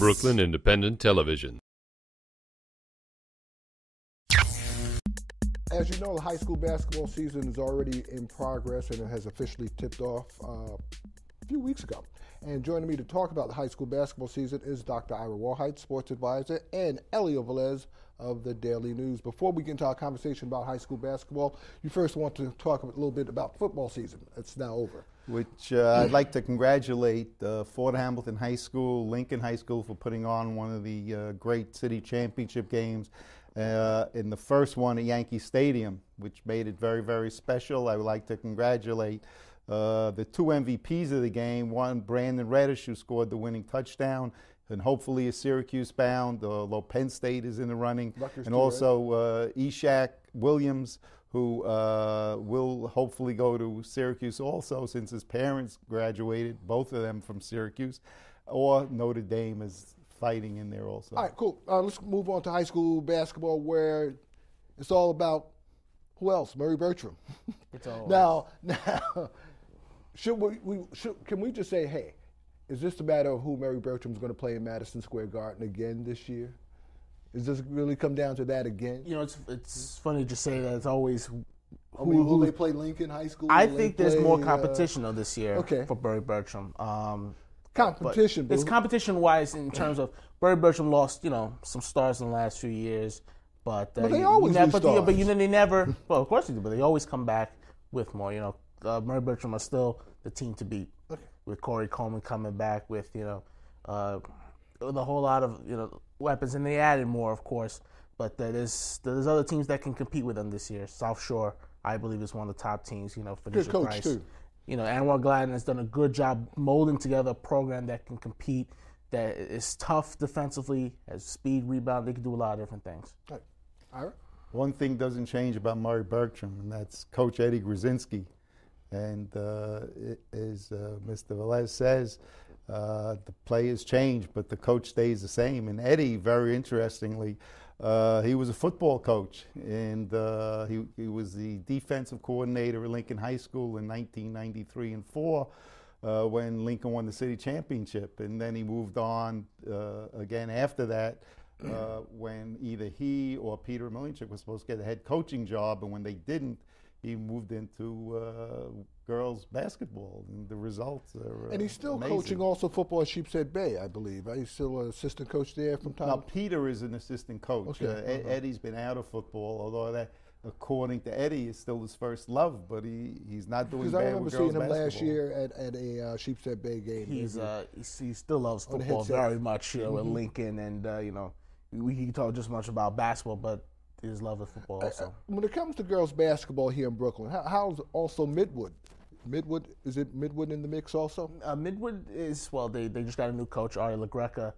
Brooklyn Independent Television. As you know, the high school basketball season is already in progress and it has officially tipped off a few weeks ago. And joining me to talk about the high school basketball season is Dr. Ira Warheit, sports advisor, and Elio, Velez of the Daily News. Before we get into our conversation about high school basketball, you first want to talk a little bit about football season. It's now over. Which I'd like to congratulate Fort Hamilton High School, Lincoln High School for putting on one of the great city championship games. In the first one at Yankee Stadium, which made it very, very special. I would like to congratulate the two MVPs of the game. One, Brandon Reddish, who scored the winning touchdown, and hopefully is Syracuse-bound, although Penn State is in the running. Rutgers and too, also Ishak Williams, who will hopefully go to Syracuse also, since his parents graduated, both of them from Syracuse, or Notre Dame is fighting in there also. All right, cool. Let's move on to high school basketball, where it's all about who else? Murray Bertram. It's all now, can we just say, hey, is this the matter of who Murray Bertram's going to play in Madison Square Garden again this year? Is this really come down to that again? You know, it's funny to say that. It's always will they play Lincoln High School? I think there's more competition though this year for Murray Bertram. Competition, but it's competition-wise in terms of Murray Bertram lost, some stars in the last few years, but they always lose stars. But they never. Well, of course they do, but they always come back with more. Murray Bertram are still the team to beat, with Corey Coleman coming back with the whole lot of weapons, and they added more, of course. But there's other teams that can compete with them this year. South Shore, I believe, is one of the top teams. For good coach Price. Too. Anwar Gladden has done a good job molding together a program that can compete, that is tough defensively, has speed, rebound. They can do a lot of different things. Right. Ira? One thing doesn't change about Murray Bertram, and that's Coach Eddie Grzinski. And as Mr. Velez says, the players change, but the coach stays the same. And Eddie, very interestingly, he was a football coach, and he was the defensive coordinator at Lincoln High School in 1993 and 4 when Lincoln won the city championship. And then he moved on again after that when either he or Peter Milinchik was supposed to get a head coaching job, and when they didn't, he moved into girls basketball, and the results are And he's still amazing. coaching also football at Sheepshead Bay, I believe. Right? He's still an assistant coach there from time. Now, Peter is an assistant coach. Okay. Eddie's been out of football, although that, according to Eddie, is still his first love, but he's not doing bad with girls basketball. Because I remember seeing him last year at a Sheepshead Bay game. He still loves football very much, with Lincoln, and we can talk just as much about basketball, but his love of football also. When it comes to girls basketball here in Brooklyn, how's also Midwood? Is it Midwood in the mix also? Midwood is, they just got a new coach, Ari LaGreca,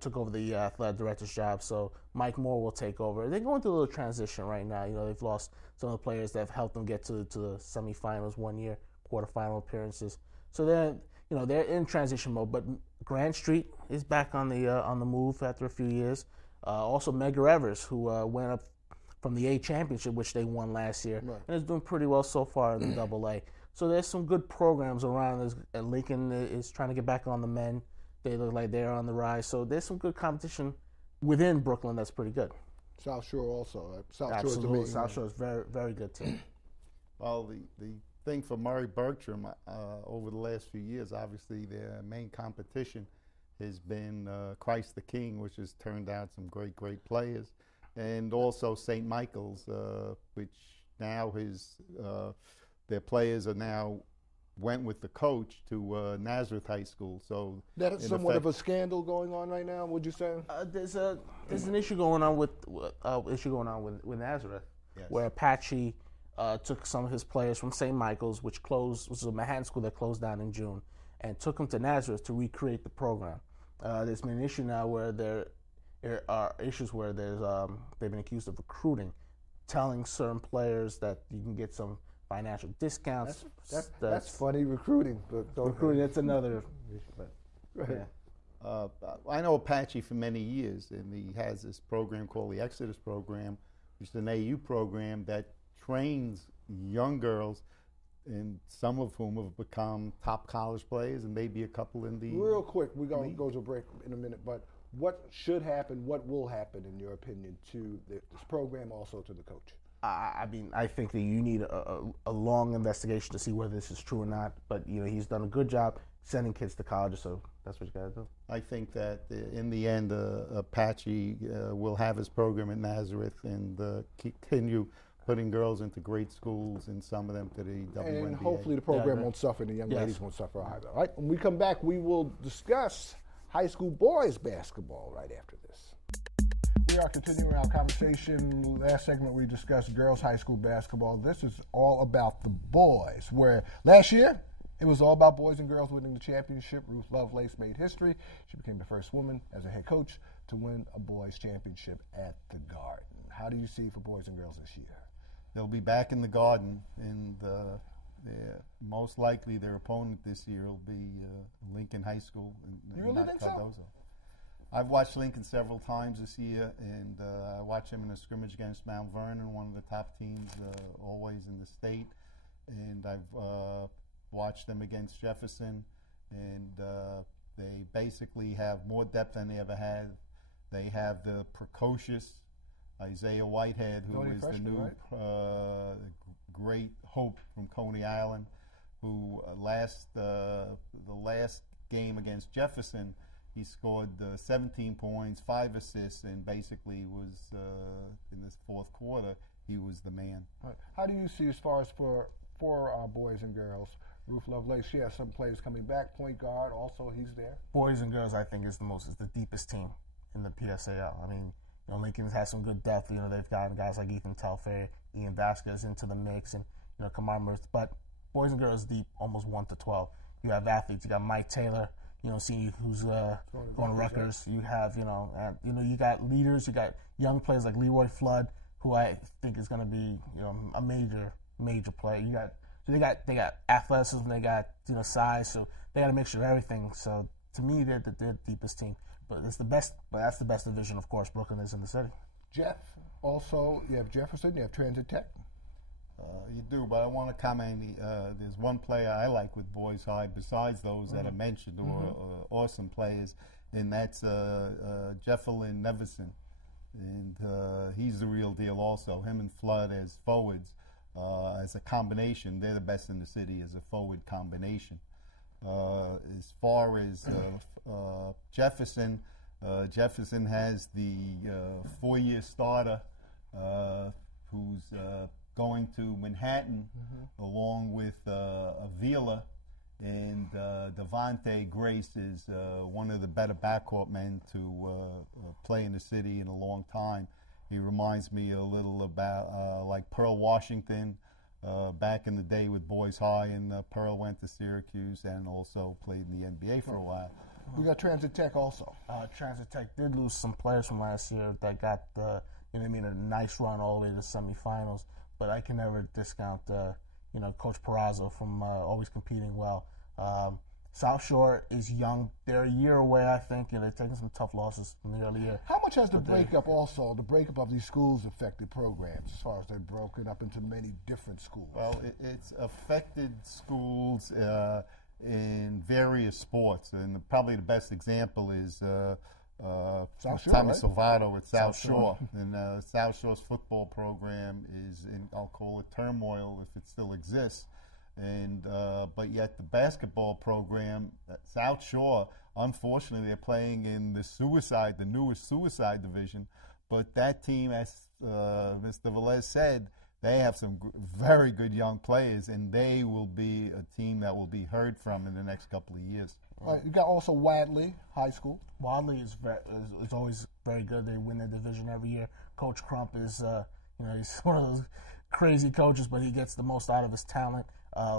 took over the athletic director's job, so Mike Moore will take over. They're going through a little transition right now. They've lost some of the players that have helped them get to the semifinals one year, quarterfinal appearances. So they're in transition mode. But Grand Street is back on the move after a few years. Also, Medgar Evers, who went up from the A championship, which they won last year, and is doing pretty well so far in the AA. So there's some good programs around. Lincoln is trying to get back on the men. They look like they're on the rise. So there's some good competition within Brooklyn that's pretty good. South Shore also. Absolutely. South Shore is very, very good too. Well, the thing for Murray Bertram over the last few years, obviously their main competition has been Christ the King, which has turned out some great, great players. And also St. Michael's, which now their players are now went with the coach to Nazareth High School. So that's somewhat of a scandal going on right now. Would you say? There's an issue going on with Nazareth, yes, where Apache took some of his players from St. Michael's, which was a Manhattan school that closed down in June, and took them to Nazareth to recreate the program. There's been an issue now where there are issues where they've been accused of recruiting, telling certain players that you can get some financial discounts. That's funny recruiting. Recruiting, that's another issue. Yeah. I know Apache for many years, and he has this program called the Exodus Program, which is an AU program that trains young girls and some of whom have become top college players, and maybe a couple in the Real quick, we're going to go to a break in a minute, but what should happen, what will happen, in your opinion, to this program, also to the coach? I mean, I think that you need a long investigation to see whether this is true or not. But he's done a good job sending kids to college, so that's what you got to do. I think that in the end, Apache will have his program at Nazareth and continue putting girls into great schools, and some of them to the WNBA. And hopefully the program won't suffer, and the young ladies won't suffer either. All right, when we come back, we will discuss high school boys basketball right after this. We are continuing our conversation. Last segment we discussed girls high school basketball. This is all about the boys, where last year it was all about boys and girls winning the championship. Ruth Lovelace made history. She became the first woman as a head coach to win a boys championship at the Garden. How do you see for boys and girls this year? They'll be back in the Garden, and most likely their opponent this year will be Lincoln High School. You really think so? I've watched Lincoln several times this year, and I watched them in a scrimmage against Mount Vernon, one of the top teams always in the state. And I've watched them against Jefferson, and they basically have more depth than they ever had. They have the precocious Isaiah Whitehead, who is the new great hope from Coney Island, who the last game against Jefferson, he scored 17 points, 5 assists, and basically was, in this fourth quarter, he was the man. Right. How do you see, as far as for our boys and girls, Ruth Lovelace, she has some players coming back, point guard, also he's there? Boys and girls, I think, is the deepest team in the PSAL. I mean, Lincoln's has some good depth. They've gotten guys like Ethan Telfair, Ian Vasquez into the mix, and, Kamar Murth. But boys and girls deep, almost 1 to 12. You have athletes. You got Mike Taylor, see who's going to Rutgers. You have, you got leaders. You got young players like Leroy Flood, who I think is going to be, a major player. They got athleticism. They got, size. So they got a mixture of everything. So to me, they're the deepest team. But it's the best. But that's the best division, of course. Brooklyn is in the city. Jeff, also you have Jefferson. You have Transit Tech. You do, but I want to comment. There's one player I like with Boys High, besides those that I mentioned, who are awesome players, and that's Jefferlin Neverson. And he's the real deal also. Him and Flood as forwards, as a combination, they're the best in the city as a forward combination. As far as Jefferson, Jefferson has the 4-year starter who's going to Manhattan, along with Avila, and Devontae Grace is one of the better backcourt men to play in the city in a long time. He reminds me a little about like Pearl Washington back in the day with Boys High, and Pearl went to Syracuse and also played in the NBA for a while. We got Transit Tech also. Transit Tech did lose some players from last year that got a nice run all the way to the semifinals. But I can never discount, Coach Perazzo from always competing well. South Shore is young. They're a year away, I think. They're taking some tough losses in the early year. How much has the breakup of these schools affected programs, as far as they're broken up into many different schools? Well, it's affected schools in various sports, and probably the best example is Tommy Salvato at South Shore. And South Shore's football program is in, I'll call it, turmoil, if it still exists. And but yet the basketball program at South Shore, unfortunately, they're playing in the newest suicide division. But that team, as Mr. Velez said, they have some very good young players, and they will be a team that will be heard from in the next couple of years. You got also Wadley High School. Wadley is always very good. They win their division every year. Coach Crump is, he's one of those crazy coaches, but he gets the most out of his talent.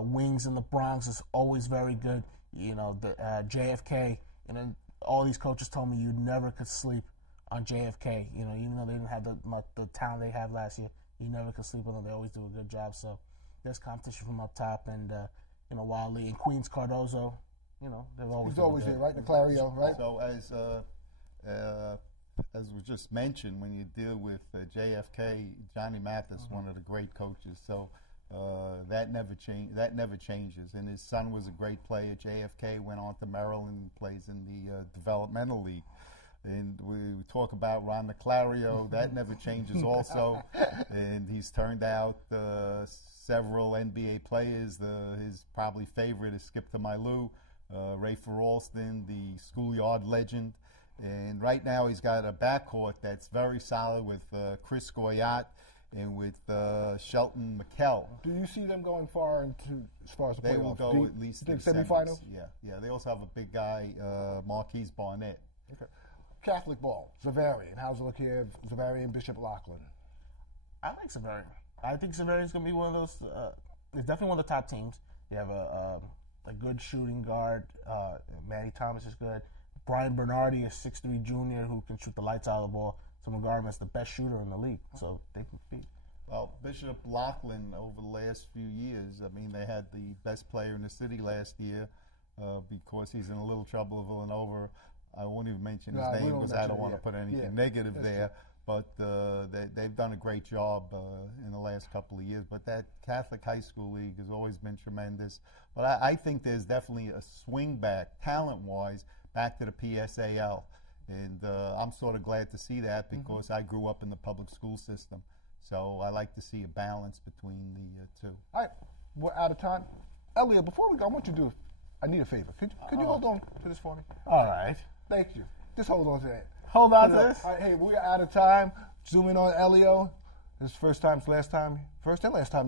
Wings in the Bronx is always very good. The JFK, and all these coaches told me you never could sleep on JFK. Even though they didn't have the talent they had last year, you never could sleep on them. They always do a good job. So there's competition from up top, and Wadley and Queens Cardozo. They've always he's always there, right? The Clario, right? So as was just mentioned, when you deal with JFK, Johnny Mathis, one of the great coaches. So That never changes. And his son was a great player. JFK went on to Maryland, plays in the developmental league. And we talk about Ron McClario. That never changes also. And he's turned out several NBA players. His probably favorite is Skip to My Lou, Ray Alston, the schoolyard legend. And right now he's got a backcourt that's very solid with Chris Goyat and with Shelton Micheal. Do you see them going far into as far as the playoffs? They will go at least to the semifinals. Yeah. They also have a big guy, Marquise Barnett. Okay. Catholic ball, Zavarian. How's it look here? Zavarian, Bishop Lachlan. I like Zavarian. I think Zavarian's going to be one of those. It's definitely one of the top teams. You have a good shooting guard. Manny Thomas is good. Brian Bernardi, a 6'3" junior who can shoot the lights out of the ball. Some regard him as the best shooter in the league, so they can compete. Well, Bishop Lachlan, over the last few years, I mean, they had the best player in the city last year because he's in a little trouble with Villanova. I won't even mention his name because I don't want to put anything negative there. But they've done a great job in the last couple of years. But that Catholic High School League has always been tremendous. But I think there's definitely a swing back, talent-wise, back to the PSAL. And I'm sort of glad to see that because I grew up in the public school system. So I like to see a balance between the two. All right, we're out of time. Elio, before we go, I need a favor. Could you hold on to this for me? All right. Thank you. Just hold on to that. Hold on to this. All right, hey, we're out of time. Zoom in on Elio. This is first and last time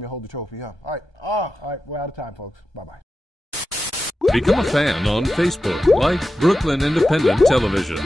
you hold the trophy, huh? All right. All right, we're out of time, folks. Bye-bye. Become a fan on Facebook, like Brooklyn Independent Television.